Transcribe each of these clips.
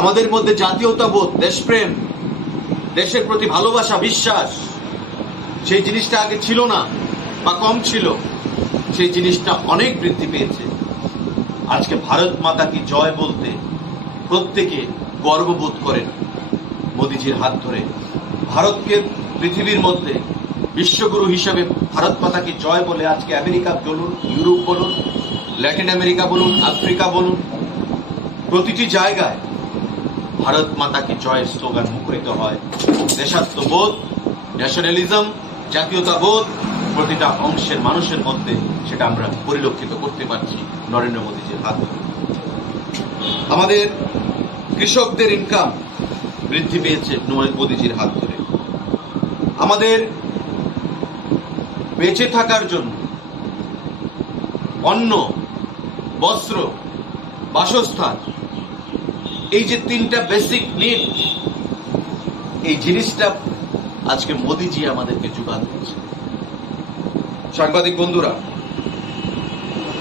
আমাদের মধ্যে জাতীয়তাবোধ, দেশপ্রেম, দেশের প্রতি ভালোবাসা, বিশ্বাস, সেই জিনিসটা আগে ছিল না বা কম ছিল, সেই জিনিসটা অনেক বৃদ্ধি পেয়েছে। আজকে ভারত মাতা কি জয় বলতে প্রত্যেকে গর্ববোধ করেন মোদিজির হাত ধরে। ভারতকে পৃথিবীর মধ্যে বিশ্বগুরু হিসেবে ভারত মাতা কি জয় বলে আজকে আমেরিকা বলুন, ইউরোপ বলুন, ল্যাটিন আমেরিকা বলুন, আফ্রিকা বলুন, প্রতিটি জায়গায় ভারত মাতা কি জয়ের স্লোগান মুখরিত হয়। দেশাত্মবোধ, ন্যাশনালিজম, জাতীয়তাবোধ প্রতিটা অংশের মানুষের মধ্যে সেটা আমরা পরিলক্ষিত করতে পারছি নরেন্দ্র মোদীজির হাত ধরে। আমাদের কৃষকদের ইনকাম বৃদ্ধি পেয়েছে মোদীজির হাত ধরে। আমাদের বেঁচে থাকার জন্য অন্ন, বস্ত্র, বাসস্থান, এই যে তিনটা বেসিক নিড, এই জিনিসটা আজকে মোদিজি আমাদেরকে যোগান দিচ্ছে। সাংবাদিক বন্ধুরা,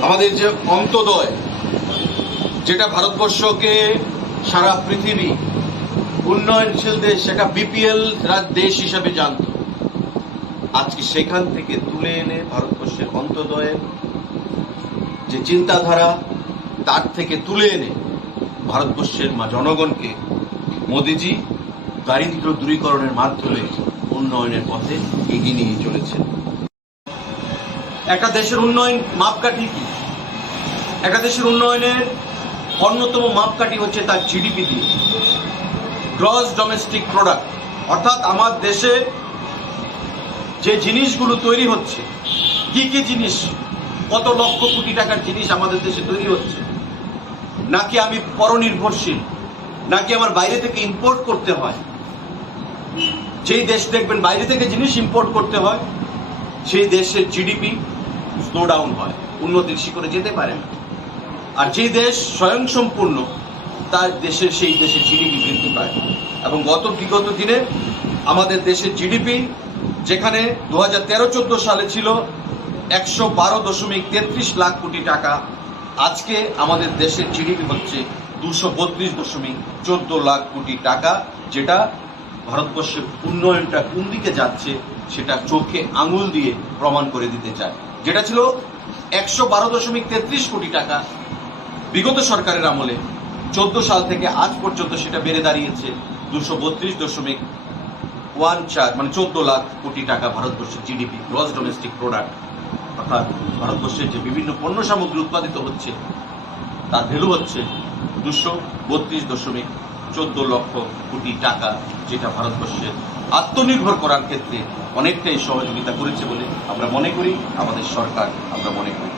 আমাদের যে অন্তোদয়, যেটা ভারতবর্ষকে সারা পৃথিবী উন্নয়নশীল দেশ, সেটা বিপিএল দেশ হিসাবে জানত, আজকে সেখান থেকে তুলে এনে ভারতবর্ষের অন্তোদয়ের যে চিন্তাধারা, তার থেকে তুলে এনে ভারতবর্ষের জনগণকে মোদিজি দারিদ্র্য দূরীকরণের মাধ্যমে উন্নয়নের পথে এগিয়ে নিয়ে চলেছেন। একটা দেশের উন্নয়ন মাপকাঠি কি? একটা দেশের উন্নয়নের অন্যতম মাপকাঠি হচ্ছে তার জিডিপি দিয়ে, গ্রস ডোমেস্টিক প্রোডাক্ট। অর্থাৎ আমার দেশে যে জিনিসগুলো তৈরি হচ্ছে, কি কি জিনিস, কত লক্ষ কোটি টাকার জিনিস আমাদের দেশে তৈরি হচ্ছে, নাকি আমি পরনির্ভরশীল, নাকি আমার বাইরে থেকে ইম্পোর্ট করতে হয়। যেই দেশ দেখবেন বাইরে থেকে জিনিস ইম্পোর্ট করতে হয়, সেই দেশের জিডিপি স্লো ডাউন হয়, উন্নতির শিখরে যেতে পারে না। আর যে দেশ স্বয়ংসম্পূর্ণ, তার দেশের সেই দেশের জিডিপি বৃদ্ধি পায়। এবং বিগত দিনে আমাদের দেশের জিডিপি যেখানে 2013-14 সালে ছিল 112.33 লাখ কোটি টাকা, আজকে আমাদের দেশের জিডিপি হচ্ছে 232.14 লাখ কোটি টাকা, যেটা ভারতবর্ষের উন্নয়নটা কোন দিকে যাচ্ছে সেটা চোখে আঙুল দিয়ে প্রমাণ করে দিতে চায়। যেটা ছিল 112.33 কোটি টাকা বিগত সরকারের আমলে, 14 সাল থেকে আজ পর্যন্ত সেটা বেড়ে দাঁড়িয়েছে 232.14, মানে 14 লাখ কোটি টাকা ভারতবর্ষের জিডিপি, গ্রস ডোমেস্টিক প্রোডাক্ট। অর্থাৎ ভারতবর্ষের যে বিভিন্ন পণ্য সামগ্রী উৎপাদিত হচ্ছে, তার ভ্যালু হচ্ছে 232.14 লক্ষ কোটি টাকা, যেটা ভারতবর্ষের আত্মনির্ভর করার ক্ষেত্রে অনেকটাই সহযোগিতা করেছে বলে আমরা মনে করি, আমাদের সরকার আমরা মনে করি।